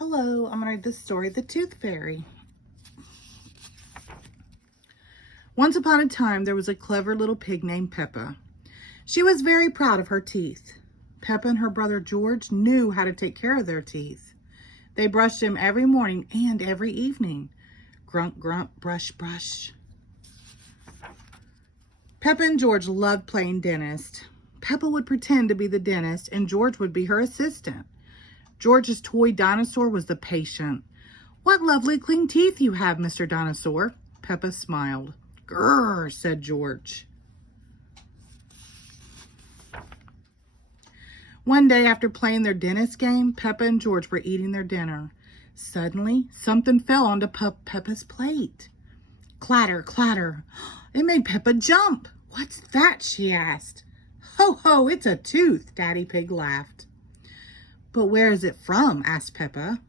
Hello, I'm going to read this story, The Tooth Fairy. Once upon a time, there was a clever little pig named Peppa. She was very proud of her teeth. Peppa and her brother George knew how to take care of their teeth. They brushed them every morning and every evening. Grunt, grunt, brush, brush. Peppa and George loved playing dentist. Peppa would pretend to be the dentist and George would be her assistant. George's toy dinosaur was the patient. "What lovely clean teeth you have, Mr. Dinosaur." Peppa smiled. "Grrr," said George. One day after playing their dentist game, Peppa and George were eating their dinner. Suddenly, something fell onto Peppa's plate. Clatter, clatter. It made Peppa jump. "What's that?" she asked. "Ho, ho, it's a tooth," Daddy Pig laughed. "But where is it from?" asked Peppa.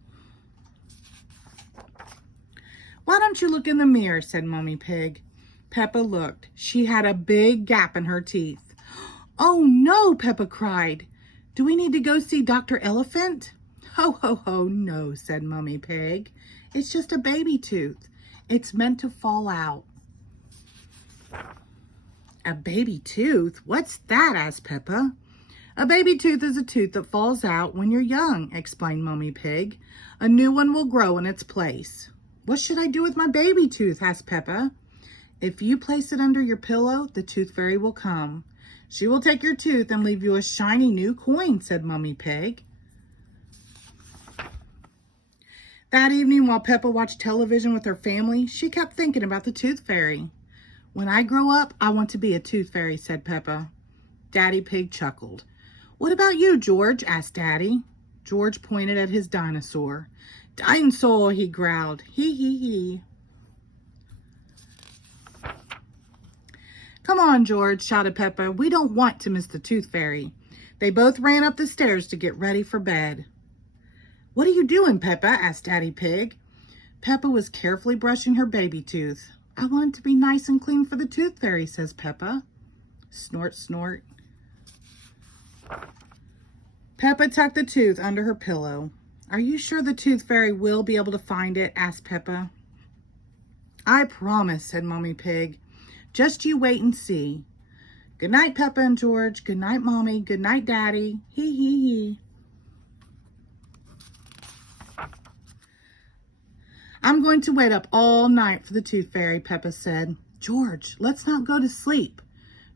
"Why don't you look in the mirror?" said Mummy Pig. Peppa looked. She had a big gap in her teeth. "Oh no," Peppa cried. "Do we need to go see Dr. Elephant?" "Ho, ho, ho, no," said Mummy Pig. "It's just a baby tooth. It's meant to fall out." "A baby tooth? What's that?" asked Peppa. "A baby tooth is a tooth that falls out when you're young," explained Mummy Pig. "A new one will grow in its place." "What should I do with my baby tooth?" asked Peppa. "If you place it under your pillow, the Tooth Fairy will come. She will take your tooth and leave you a shiny new coin," said Mummy Pig. That evening, while Peppa watched television with her family, she kept thinking about the Tooth Fairy. "When I grow up, I want to be a Tooth Fairy," said Peppa. Daddy Pig chuckled. "What about you, George?" asked Daddy. George pointed at his dinosaur. "Dinosaur," he growled. "Hee hee hee." "Come on, George," shouted Peppa. "We don't want to miss the Tooth Fairy." They both ran up the stairs to get ready for bed. "What are you doing, Peppa?" asked Daddy Pig. Peppa was carefully brushing her baby tooth. "I want it to be nice and clean for the Tooth Fairy," says Peppa. Snort, snort. Peppa tucked the tooth under her pillow. "Are you sure the Tooth Fairy will be able to find it?" asked Peppa. "I promise," said Mummy Pig. "Just you wait and see. Good night, Peppa and George. Good night, Mommy. Good night, Daddy. Hee hee hee." "I'm going to wait up all night for the Tooth Fairy," Peppa said. "George, let's not go to sleep."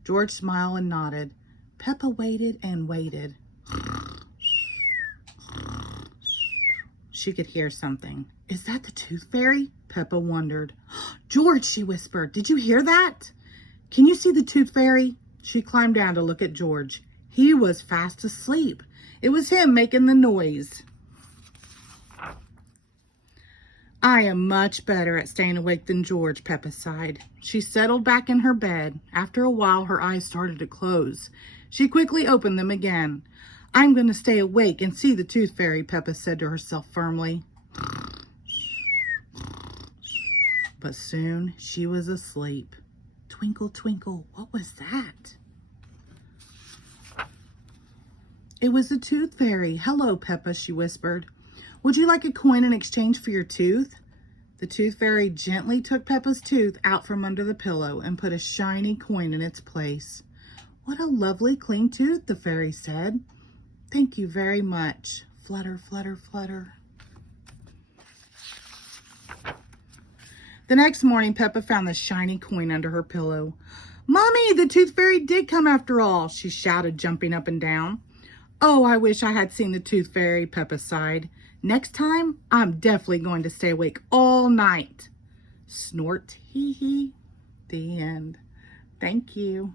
George smiled and nodded. Peppa waited and waited. She could hear something. "Is that the Tooth Fairy?" Peppa wondered. "George," she whispered, "did you hear that? Can you see the Tooth Fairy?" She climbed down to look at George. He was fast asleep. It was him making the noise. "I am much better at staying awake than George," Peppa sighed. She settled back in her bed. After a while, her eyes started to close. She quickly opened them again. "I'm going to stay awake and see the Tooth Fairy," Peppa said to herself firmly. But soon she was asleep. Twinkle, twinkle, what was that? It was the Tooth Fairy. "Hello, Peppa," she whispered. "Would you like a coin in exchange for your tooth?" The Tooth Fairy gently took Peppa's tooth out from under the pillow and put a shiny coin in its place. "What a lovely clean tooth," the fairy said. "Thank you very much." Flutter, flutter, flutter. The next morning, Peppa found the shiny coin under her pillow. "Mommy, the Tooth Fairy did come after all," she shouted, jumping up and down. "Oh, I wish I had seen the Tooth Fairy," Peppa sighed. "Next time, I'm definitely going to stay awake all night." Snort, hee hee. The end. Thank you.